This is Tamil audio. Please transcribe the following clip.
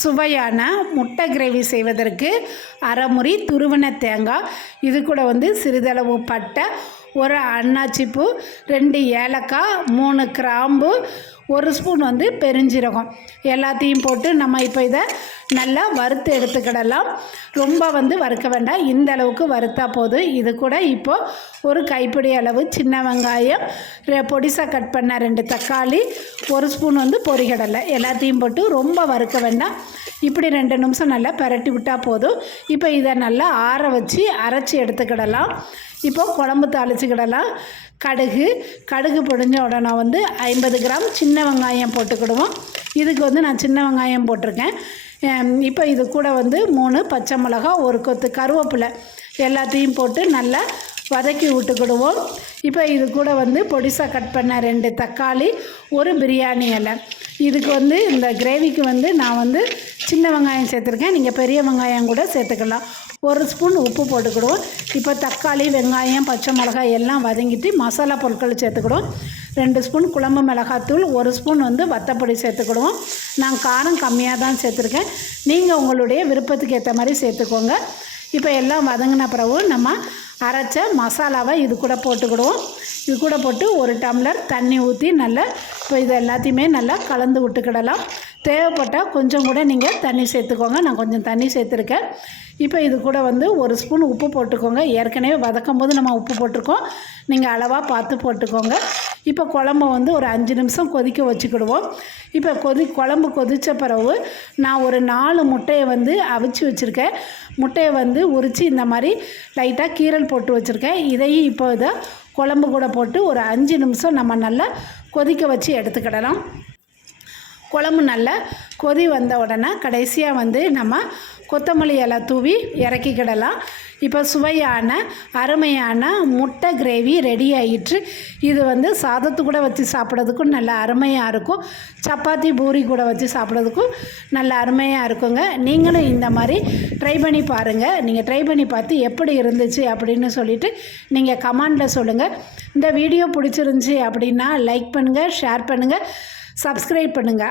சுவையான முட்டை கிரேவி செய்வதற்கு அரைமுறி துருவன தேங்காய். இது கூட வந்து சிறிதளவு பட்டை ஒரு அன்னாச்சிப்பூ ரெண்டு ஏலக்காய் மூணு கிராம்பு ஒரு ஸ்பூன் வந்து பெருஞ்சீரகம். எல்லாத்தையும் போட்டு நம்ம இப்போ இதை நல்லா வறுத்து எடுத்துக்கிடலாம். ரொம்ப வந்து வறுக்க வேண்டாம். இந்த அளவுக்கு வறுத்தா போதும். இது கூட இப்போது ஒரு கைப்பிடி அளவு சின்ன வெங்காயம் ரெ- பொடிசா கட் பண்ண ரெண்டு தக்காளி ஒரு ஸ்பூன் வந்து பொரிகடலை. எல்லாத்தையும் போட்டு ரொம்ப வறுக்க வேண்டாம். இப்படி ரெண்டு நிமிஷம் நல்லா பரட்டி விட்டால் போதும். இப்போ இதை நல்லா ஆற வச்சு அரைச்சி எடுத்துக்கிடலாம். இப்போ குழம்பு தாளிச்சுக்கிடலாம். கடுகு கடுகு பொடிஞ்ச உடனே வந்து ஐம்பது கிராம் சின்ன வெங்காயம் போட்டுக்கிடுவோம். இதுக்கு வந்து நான் சின்ன வெங்காயம் போட்டிருக்கேன். இப்போ இது கூட வந்து மூணு பச்சை மிளகா ஒரு கொத்து கருவேப்பிலை எல்லாத்தையும் போட்டு நல்லா வதக்கி விட்டுக்கிடுவோம். இப்போ இது கூட வந்து பொடிசா கட் பண்ண ரெண்டு தக்காளி ஒரு பிரியாணி இலை. இதுக்கு வந்து இந்த கிரேவிக்கு வந்து நான் வந்து சின்ன வெங்காயம் சேர்த்துருக்கேன். நீங்கள் பெரிய வெங்காயம் கூட சேர்த்துக்கலாம். ஒரு ஸ்பூன் உப்பு போட்டுக்கிடுவோம். இப்போ தக்காளி வெங்காயம் பச்சை மிளகாய் எல்லாம் வதங்கிட்டு மசாலா பொருட்கள் சேர்த்துக்கிடுவோம். ரெண்டு ஸ்பூன் குழம்பு மிளகாத்தூள் ஒரு ஸ்பூன் வந்து வத்தப்பொடி சேர்த்துக்கிடுவோம். நான் காரம் கம்மியாக தான் சேர்த்துருக்கேன். நீங்கள் உங்களுடைய விருப்பத்துக்கு ஏற்ற மாதிரி சேர்த்துக்கோங்க. இப்போ எல்லாம் வதங்கின பிறகு நம்ம அரைச்ச மசாலாவை இது கூட போட்டுக்கிடுவோம். இது கூட போட்டு ஒரு டம்ளர் தண்ணி ஊற்றி நல்லா இப்போ இது எல்லாத்தையுமே நல்லா கலந்து விட்டுக்கிடலாம். தேவைப்பட்டால் கொஞ்சம் கூட நீங்கள் தண்ணி சேர்த்துக்கோங்க. நான் கொஞ்சம் தண்ணி சேர்த்துருக்கேன். இப்போ இது கூட வந்து ஒரு ஸ்பூன் உப்பு போட்டுக்கோங்க. ஏற்கனவே வதக்கும் போது நம்ம உப்பு போட்டிருக்கோம். நீங்கள் அளவாக பார்த்து போட்டுக்கோங்க. இப்போ குழம்ப வந்து ஒரு அஞ்சு நிமிஷம் கொதிக்க வச்சுக்கிடுவோம். இப்போ கொதி குழம்பு கொதித்த பிறகு நான் ஒரு நாலு முட்டையை வந்து அவிச்சு வச்சுருக்கேன். முட்டையை வந்து உரித்து இந்த மாதிரி லைட்டாக கீரல் போட்டு வச்சுருக்கேன். இதையும் இப்போ இதை குழம்பு கூட போட்டு ஒரு அஞ்சு நிமிஷம் நம்ம நல்லா கொதிக்க வச்சு எடுத்துக்கிடலாம். குழம்பு நல்லா கொதி வந்த உடனே கடைசியாக வந்து நம்ம கொத்தமல்லி இலை தூவி இறக்கிக்கிடலாம். இப்போ சுவையான அருமையான முட்டை கிரேவி ரெடி ஆயிற்று. இது வந்து சாதத்து கூட வச்சு சாப்பிட்றதுக்கும் நல்லா அருமையாக இருக்கும். சப்பாத்தி பூரி கூட வச்சு சாப்பிட்றதுக்கும் நல்ல அருமையாக இருக்குங்க. நீங்களும் இந்த மாதிரி ட்ரை பண்ணி பாருங்கள் நீங்கள் ட்ரை பண்ணி பார்த்து எப்படி இருந்துச்சு அப்படின்னு சொல்லிவிட்டு நீங்கள் கமெண்டில் சொல்லுங்கள் இந்த வீடியோ பிடிச்சிருந்துச்சி அப்படின்னா லைக் பண்ணுங்கள் ஷேர் பண்ணுங்கள் சப்ஸ்கிரைப் பண்ணுங்கள்